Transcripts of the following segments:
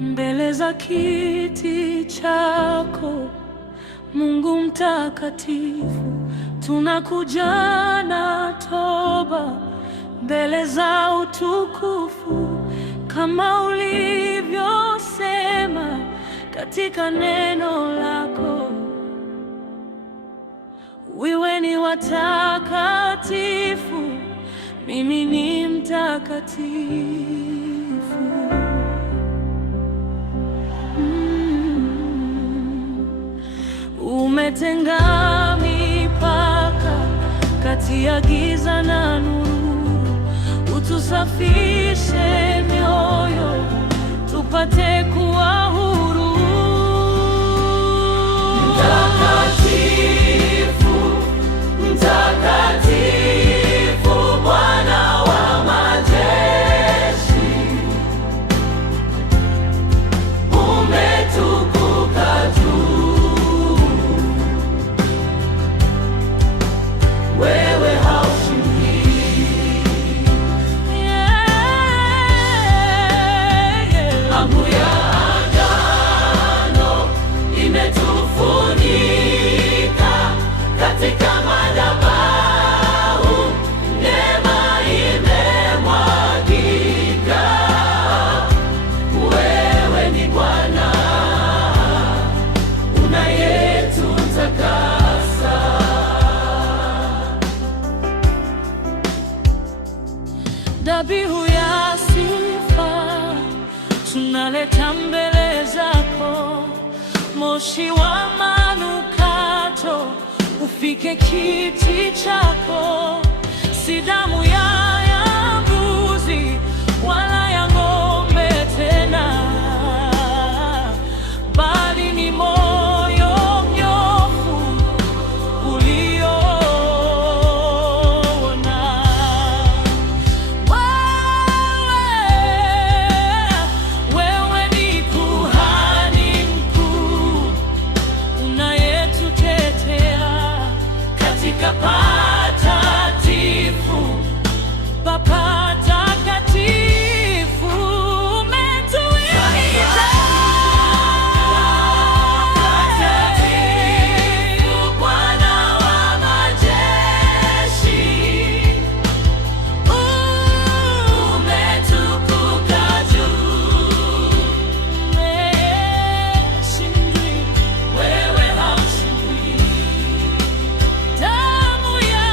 mbele za kiti chako, Mungu mtakatifu. Tunakuja na toba mbele za utukufu, kama ulivyosema katika neno lako. Wewe ni watakatifu, mimi ni mtakatifu. Umetenga mipaka kati ya giza na nuru, utusafishe mioyo tupate kuwa huru. Mtakatifu, mtakatifu, Bwana wa majeshi, umetukuka juu. Wewe haushindi. Damu ya agano imetufunika katika madhabahu, neema imemwagika. Wewe ni Bwana unayetutakasa. Dhabihu ya sifa tunaleta mbele zako, moshi wa manukato ufike kiti chako. Si damu ya mbuzi wala ya ng'ombe tena, bali ni moyo mnyofu ulioona. Wewe ni kuhani mkuu unayetutetea katika patakatifu pa patakatifu. Umetuita patakatifu, Bwana wa majeshi, umetukuka juu. Wewe haushindwi. Damu ya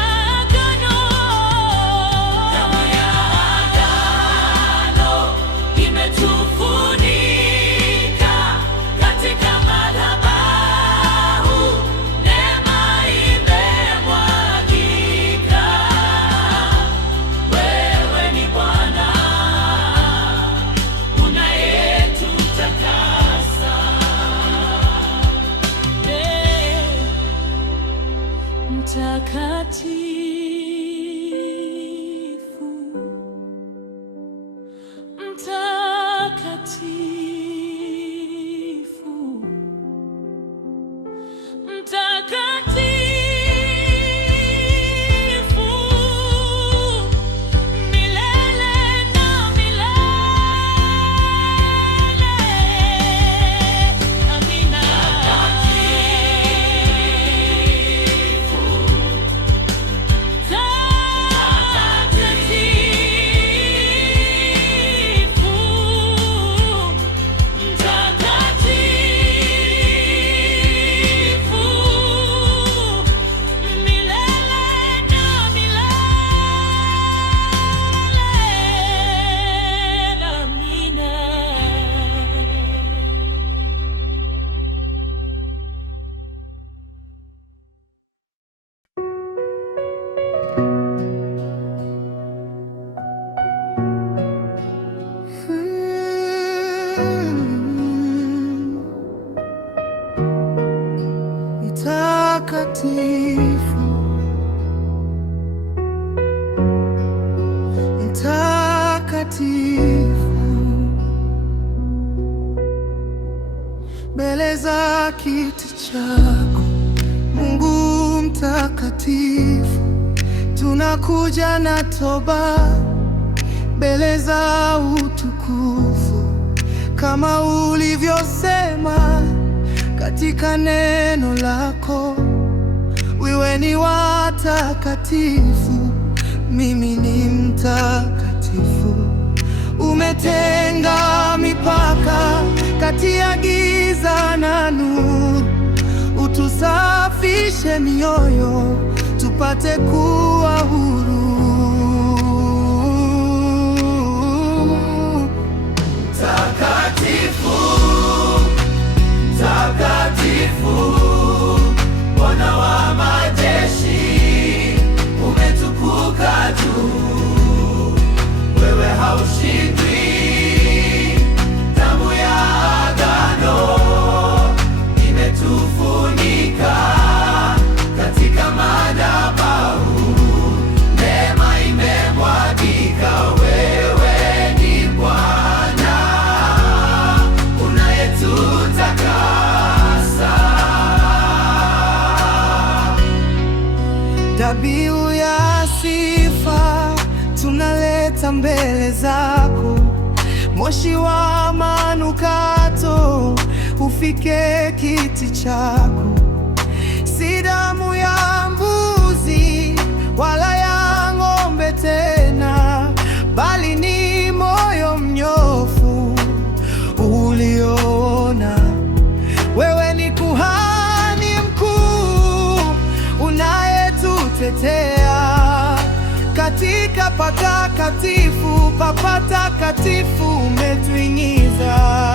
agano imetufunika katika madhabahu, neema imemwagika. Wewe ni Bwana unayetutakasa. Mtakatifu, mtakatifu, mtakatifu, milele na milele. Amina. Mtakatifu, mtakatifu, mbele za kiti chako, Mungu mtakatifu, tunakuja na toba mbele za utukufu, kama ulivyosema katika neno lako. Wewe ni watakatifu, mimi ni mtakatifu. Umetenga mipaka kati ya giza na nuru. Utusafishe mioyo tupate kuwa huru. Takatifu, takatifu, Bwana wa majeshi, umetukuka juu. Wewe haushindwi, damu ya agano imetufunika katika madhabahu. Neema imemwagika, wewe ni Bwana unayetutakasa. Dhabihu ya sifa tunaleta mbele zako, moshi wa manukato ufike kiti chako. Si damu ya mbuzi wala ya ng'ombe tena, bali ni moyo mnyofu ulioona. Wewe ni kuhani mkuu unayetutetea katika patakatifu pa patakatifu, umetuingiza.